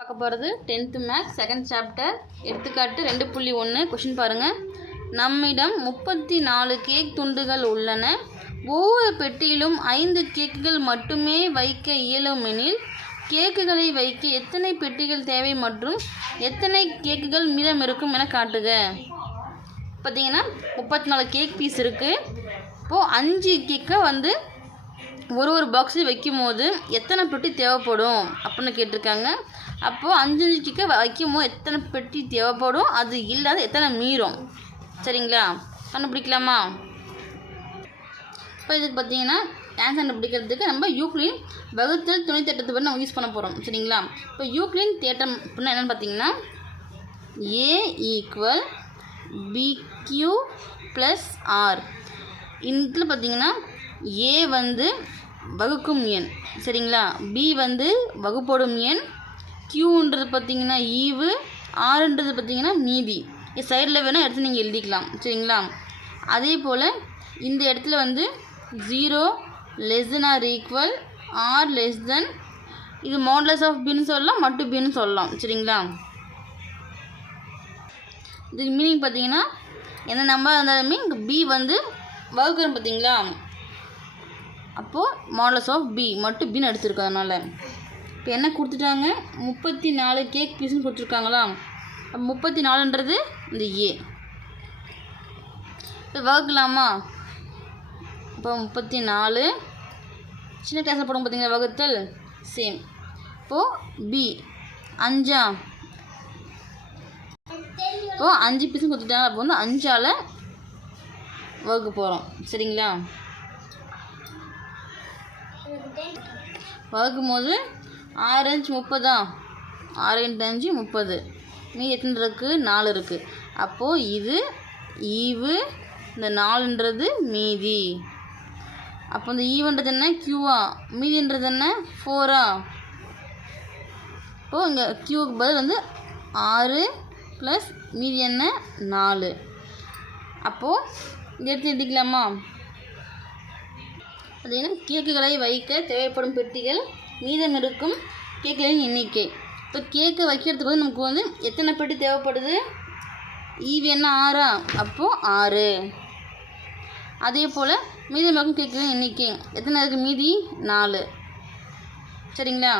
பார்க்க போகிறது 10th maths second chapter எடுத்துக்காட்டு 2.1 கொஷின் பாருங்கள். நம்மிடம் 34 கேக் துண்டுகள் உள்ளன. ஒவ்வொரு பெட்டியிலும் 5 கேக்குகள் மட்டுமே வைக்க இயலுமெனில் கேக்குகளை வைக்க எத்தனை பெட்டிகள் தேவை மற்றும் எத்தனை கேக்குகள் மீதம் இருக்கும் என காட்டுக. பார்த்தீங்கன்னா 34 கேக் பீஸ் இருக்குது. இப்போது 5 கேக்கை ஒரு பாக்ஸில் வைக்கும் போது எத்தனை பெட்டி தேவைப்படும் அப்படின்னு கேட்டிருக்காங்க. அப்போது 5 கேக்கை வைக்கும் போது எத்தனை பெட்டி தேவைப்படும், அது இல்லாத எத்தனை மீறும், சரிங்களா? கண்டுபிடிக்கலாமா? இப்போ இதுக்கு பார்த்தீங்கன்னா ஆன்சர் கண்டுபிடிக்கிறதுக்கு நம்ம யூக்ளின் வகுத்தல் துணை தேற்றத்தை பற்றி நம்ம யூஸ் பண்ண போகிறோம், சரிங்களா? இப்போ யூக்ளின் தேற்றம் அப்படின்னா என்னென்னு பார்த்தீங்கன்னா A = BQ + R. இதில் பார்த்தீங்கன்னா A வகுக்கும் எண், சரிங்களா? B வகுப்படும் எண், Qன்றது பார்த்தீங்கன்னா ஈவு, Rன்றது பார்த்தீங்கன்னா மீதி. சைடில் வேணால் எடுத்து நீங்கள் எழுதிக்கலாம், சரிங்களா? அதே போல் இந்த இடத்துல 0 <= R இது மாடுலஸ் ஆஃப் பின்னு சொல்லலாம், மட்டு பின்னு சொல்லலாம், சரிங்களா? இதுக்கு மீனிங் பார்த்தீங்கன்னா எந்த நம்பர் இருந்தாலுமே இங்கே B வகுக்கிறோம் பார்த்தீங்களா? அப்போது மாடுலஸ் ஆஃப் B மட்டும் பின்னு எடுத்துருக்கோம். அதனால் இப்போ என்ன கொடுத்துட்டாங்க, 34 கேக் பீஸ்ன்னு கொடுத்துருக்காங்களா? 34ன்றது இந்த A. இப்போ வகுக்கலாமா? இப்போ 34 சின்ன கிளாஸில் போடும் பார்த்தீங்களா வகுத்தல், சேம். இப்போது B 5. இப்போது 5 பீஸும் கொடுத்துட்டாங்க. அப்போ 5ஆல் வகுக்க போகிறோம், சரிங்களா? வகுக்கும் போது 6 × 30, 6 × 5 30. மீதி எத்தனை இருக்குது? 4 இருக்குது. அப்போது இது ஈவு, இந்த 4ன்றது மீதி. அப்போ இந்த ஈவுன்றது என்ன? Qவா? மீதின்றது என்ன? 4ஆ? இப்போது இங்கே Qவுக்கு பதில் 6 + மீதி என்ன? 4. அப்போது இந்த எடுத்து எழுதிக்கலாமா? பார்த்தீங்கன்னா கேக்குகளை வைக்க தேவைப்படும் பெட்டிகள், மீதம் இருக்கும் கேக்குகளின் எண்ணிக்கை. இப்போ கேக்கை வைக்கிறதுக்கு நமக்கு எத்தனை பெட்டி தேவைப்படுது? ஈவு என்ன? 6ஆ? அப்போது 6. அதே போல் மீதம் இருக்கும் கேக்குகளின் எண்ணிக்கை எத்தனை இருக்குது? மீதி 4, சரிங்களா?